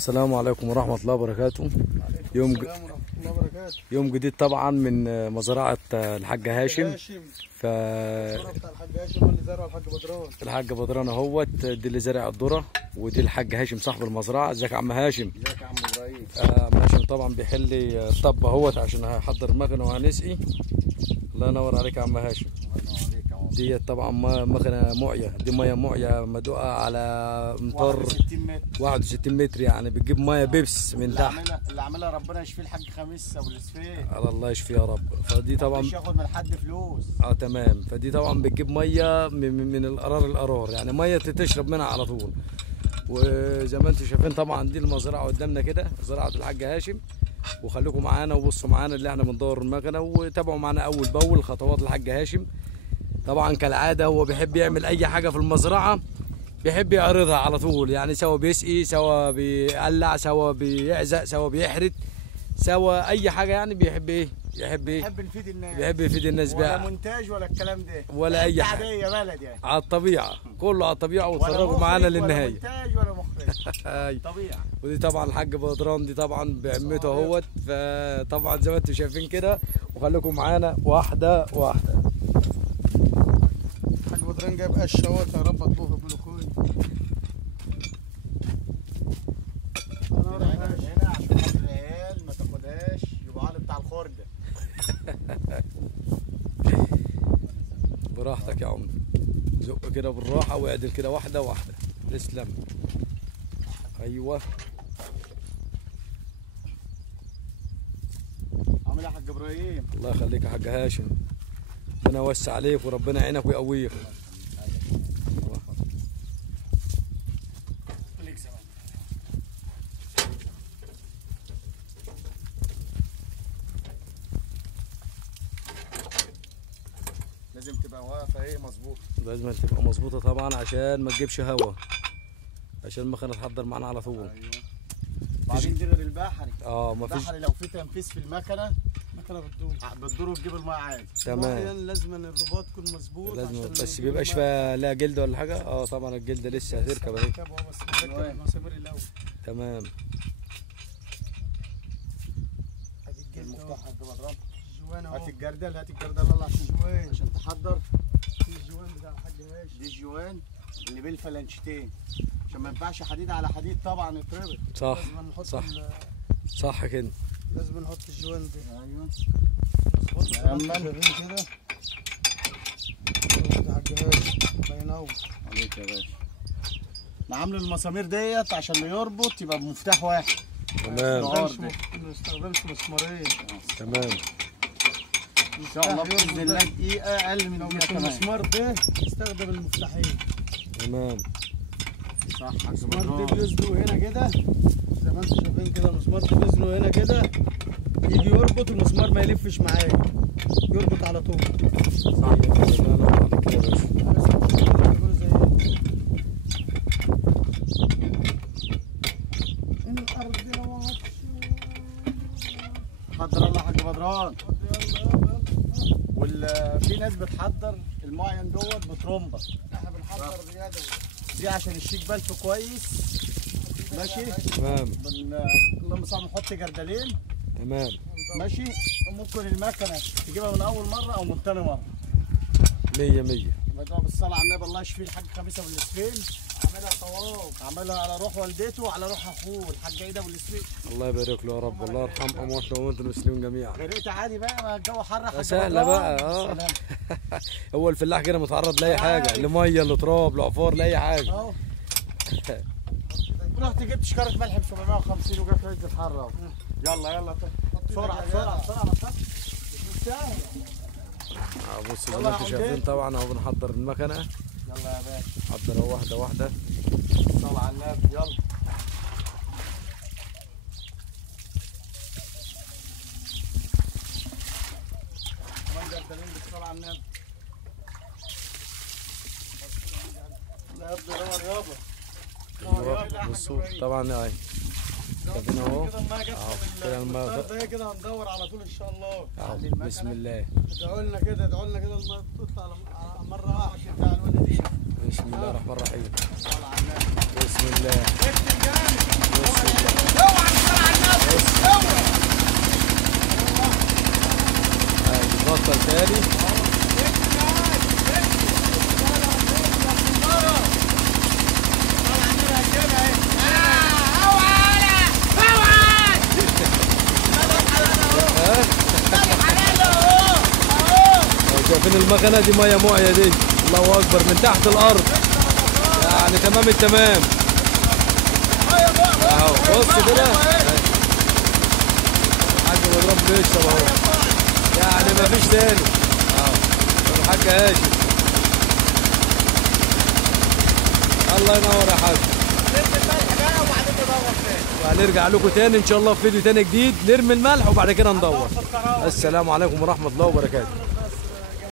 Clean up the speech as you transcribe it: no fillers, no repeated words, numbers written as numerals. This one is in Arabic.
السلام عليكم ورحمة الله وبركاته. يوم جديد طبعا من مزرعة الحاج هاشم. الحاج بدران اهوت، دي اللي زرع الذرة، ودي الحاج هاشم صاحب المزرعة. ازيك يا عم هاشم؟ ازيك يا عم ابراهيم؟ عم هاشم طبعا بيحل لي الطب اهوت عشان هحضر المكنة وهنسقي. الله ينور عليك يا عم هاشم. دي طبعا مكنه معيه، دي ميه معيه مدوقه على امتار 61 متر، يعني بتجيب ميه بيبس من تحت. اللي عاملها ربنا يشفيه الحاج خميس ابو الاسفين. على الله يشفيه يا رب. فدي طبعا مش ياخد من حد فلوس. تمام. فدي طبعا بتجيب ميه من القرار، يعني ميه تشرب منها على طول. وزي ما انتم شايفين طبعا دي المزرعه قدامنا كده، زراعه الحاج هاشم. وخليكم معانا وبصوا معانا اللي احنا بندور المكنه، وتابعوا معانا اول باول خطوات الحاج هاشم. طبعا كالعاده هو بيحب يعمل اي حاجه في المزرعه بيحب يعرضها على طول، يعني سواء بيسقي، سواء بيقلع، سواء بيعزق، سواء بيحرد، سواء اي حاجه، يعني بيحب ايه؟ بيحب يفيد الناس. بيحب يفيد الناس بقى. ولا مونتاج ولا الكلام ده ولا اي حاجه. عاديه بلد يعني. على الطبيعه، كله على الطبيعه. واتفرجوا معانا للنهايه. ولا مونتاج ولا مخرج. طبيعه. ودي طبعا الحاج بدران، دي طبعا بعمته اهوت. فطبعا زي ما انتم شايفين كده، وخليكم معانا واحده واحده. الحاج بدران جايب قشه اهوت، يا رب اطبخها بملوخيه. هنا عشان خاطر العيال ما تاخدهاش يبقى علي بتاع الخرده. براحتك يا عم، زق كده بالراحه واعدل كده واحده واحده. تسلم. ايوه. عامل ايه يا حاج ابراهيم؟ الله يخليك يا حاج هاشم، ربنا يوسع عليك وربنا يعينك ويقويك. لازم تبقى واقفه ايه مظبوطه. لازم تبقى مظبوطه طبعا عشان ما تجيبش هوا، عشان المكنه تحضر معانا على طول. ايوه. بعدين دي غير البحري. ما فيش. البحري لو في تنفيذ في المكنه بتدور وتجيب الميه عادي. تمام. لازم الرباط يكون مظبوط، لازم بس بيبقاش فيها لا جلد ولا حاجه. طبعا الجلده لسه هتركب اهي. بس نركب المسامير الاول. تمام. ادي الجلد اهو. هات الجردل، هات الجردل يلا عشان تحضر. دي الجوان بتاع الحاج هاشم. دي الجوان اللي بالفلانشتين، عشان ما ينفعش حديد على حديد طبعا يتربط. صح صح صح كده. لازم نحط الجوان دي. ايوه نظبطها كده. الحاج هاشم الله ينور عليك يا باشا. انا عامل المسامير ديت عشان اللي يربط يبقى بمفتاح واحد. تمام. ما نستخدمش مسمارين. تمام. ان شاء الله باذن الله دقيقه اقل من دقيقه كمان. المسمار ده يستخدم المفتاحين. تمام. صح. المسمار ده بيزنق هنا كده زي ما انتم شايفين كده. المسمار ده بيزنق هنا كده، يجي يربط المسمار ما يلفش معايا، يربط على طول. صح. الله ينور عليك يا باشا. حضر الله يا حاج بدران. في ناس بتحضر المعين دوت بترمبه، احنا بنحضر بيدوي دي عشان الشيك بلف كويس. ماشي. تمام. اللهم صل نحط جردلين. تمام. ماشي. وممكن المكنه تجيبها من اول مره او من تاني مره. 100 100. بدوها بالصلاه على النبي، الله يشفيه الحاج خميس ابو الاسفين. عملها طواب، عملها على روح والدته وعلى روح اخوه الحاج عيد ابو الاسفين. الله يبارك له يا رب، الله يرحمهم وانتم المسلمين جميعا. غرقت عادي بقى، ما الجو حر. سهله بقى. هو الفلاح كده متعرض لاي حاجه، لميه، لتراب، لعفار، لاي حاجه. رحت جبت شكاره ملح ب 750 وجا في عز الحر اهو. يلا بسرعه بسرعه بسرعه ما تخافش. مش سهل. بصوا زي ما انتم شايفين طبعا اهو بنحضر المكنه. يلا يا باشا. حضر واحده واحده. صل على النبي. يلا. كمان جردلين بالصلاه على النبي. لا يا ابني دور يابا. ايوه بصوا طبعا اهي. شايفين اهو. كده الماء كده هندور على طول ان شاء الله. بسم الله. ادعوا لنا كده الماء تطلع مره واحده بتاع الولد دي. بسم الله الرحمن الرحيم. صل على النبي. بسم الله. بسم الله. المكنه دي ميه معيه دي، الله اكبر، من تحت الارض يعني تمام التمام اهو. بص كده الحاج مضرب بيشرب اهو، يعني مفيش تاني اهو. الحاج هاشم الله ينور يا حاج. وهنرجع لكم تاني ان شاء الله في فيديو تاني جديد، نرمي الملح وبعد كده ندور. السلام عليكم ورحمه الله وبركاته.